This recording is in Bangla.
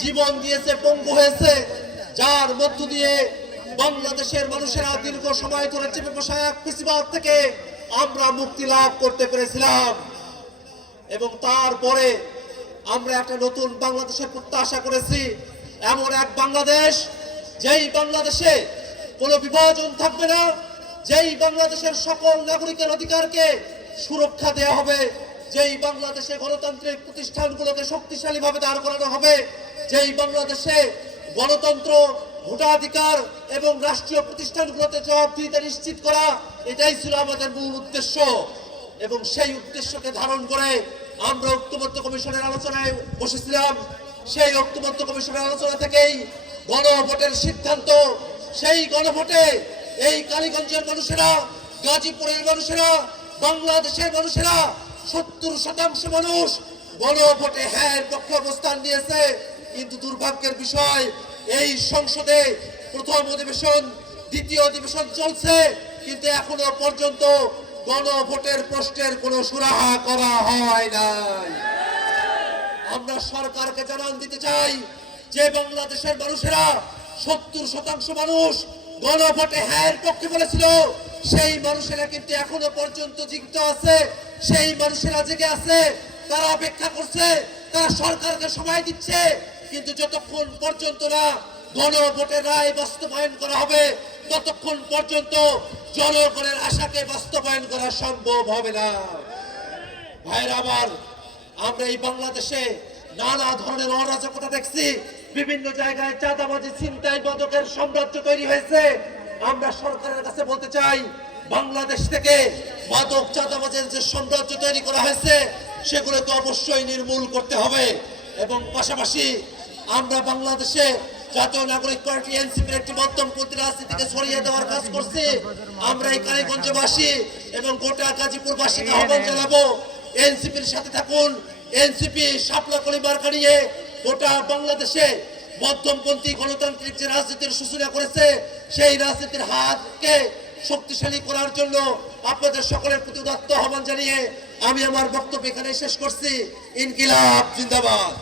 জীবন দিয়েছে, পঙ্গু হয়েছে, যার মধ্য দিয়ে বাংলাদেশের মানুষেরা দীর্ঘ সময় ধরে চেপে বসা এক ফ্যাসিবাদ থেকে আমরা মুক্তি লাভ করতে পেরেছিলাম। এবং তারপরে আমরা একটা নতুন বাংলাদেশের প্রত্যাশা করেছি, এমন এক বাংলাদেশ যেই বাংলাদেশে কোনো বিভাজন থাকবে না, যেই বাংলাদেশের সকল নাগরিকের অধিকারকে সুরক্ষা দেওয়া হবে, যেই বাংলাদেশে গণতান্ত্রিক প্রতিষ্ঠানগুলোকে শক্তিশালীভাবে দাঁড় করানো হবে, যেই বাংলাদেশে গণতন্ত্র, ভোটাধিকার এবং রাষ্ট্রীয় প্রতিষ্ঠানগুলোতে জবাবদিহিতা নিশ্চিত করা, এটাই ছিল আমাদের মূল উদ্দেশ্য। এবং সেই উদ্দেশ্যকে ধারণ করে আমরা ঐক্যবদ্ধ কমিশনের আলোচনায় বসেছিলাম। সেই ঐক্যবদ্ধ কমিশনের আলোচনা থেকেই গণভোটের সিদ্ধান্ত। সেই গণভোটে এই কালীগঞ্জের মানুষেরা, গাজীপুরের মানুষেরা, বাংলাদেশের মানুষেরা 70% মানুষ গণভোটে হ্যাঁ পক্ষে অবস্থান নিয়েছে। কিন্তু দুর্ভাগ্যের বিষয়, এই সংসদে প্রথম অধিবেশন, দ্বিতীয় অধিবেশন চলছে, কিন্তু এখনো পর্যন্ত গণভোটের প্রশ্নের কোনো সুরাহা করা হয় নাই। আমরা সরকারকে জানান দিতে চাই যে বাংলাদেশের মানুষেরা 70% মানুষ গণভোটে হ্যাঁ পক্ষে বলেছিল, সেই মানুষেরা কিন্তু এখনো পর্যন্ত জীবিত আছে, সেই মানুষেরা জেগে আছে, তারা অপেক্ষা করছে, তারা সরকারকে সময় দিচ্ছে। কিন্তু যতক্ষণ পর্যন্ত না গণভোটের রায় বাস্তবায়ন করা হবে, ততক্ষণ পর্যন্ত জনগণের আশাকে বাস্তবায়ন করা সম্ভব হবে না। ভাইরা আমার, আমরা এই বাংলাদেশে নানা ধরনের অরাজকতা দেখছি, বিভিন্ন জায়গায় চাঁদাবাজি, ছিনতাই, মাদকের সাম্রাজ্য তৈরি হয়েছে। আমরা সরকারের কাছে বলতে চাই, বাংলাদেশ থেকে মাদক, চাঁদাবাজের যে সাম্রাজ্য তৈরি করা হয়েছে, সেগুলোকে অবশ্যই নির্মূল করতে হবে। এবং পাশাপাশি আমরা বাংলাদেশে জাতীয় নাগরিক পার্টি এনসিপির একটি মধ্যমপন্থী রাজনীতিকে ছড়িয়ে দেওয়ার কাজ করছি। আমরা এই কালীগঞ্জবাসী এবং গোটা গাজীপুরবাসীকে আহ্বান জানাবো, এনসিপির সাথে থাকুন। এনসিপি শাপলা কলি মার্কা নিয়ে গোটা বাংলাদেশে মধ্যমপন্থী গণতান্ত্রিক যে রাজনীতির সূচনা করেছে, সেই রাজনীতির হাতকে শক্তিশালী করার জন্য আপনাদের সকলের প্রতি উদাত্ত আহ্বান জানিয়ে আমি আমার বক্তব্য এখানে শেষ করছি। ইনকিলাব জিন্দাবাদ।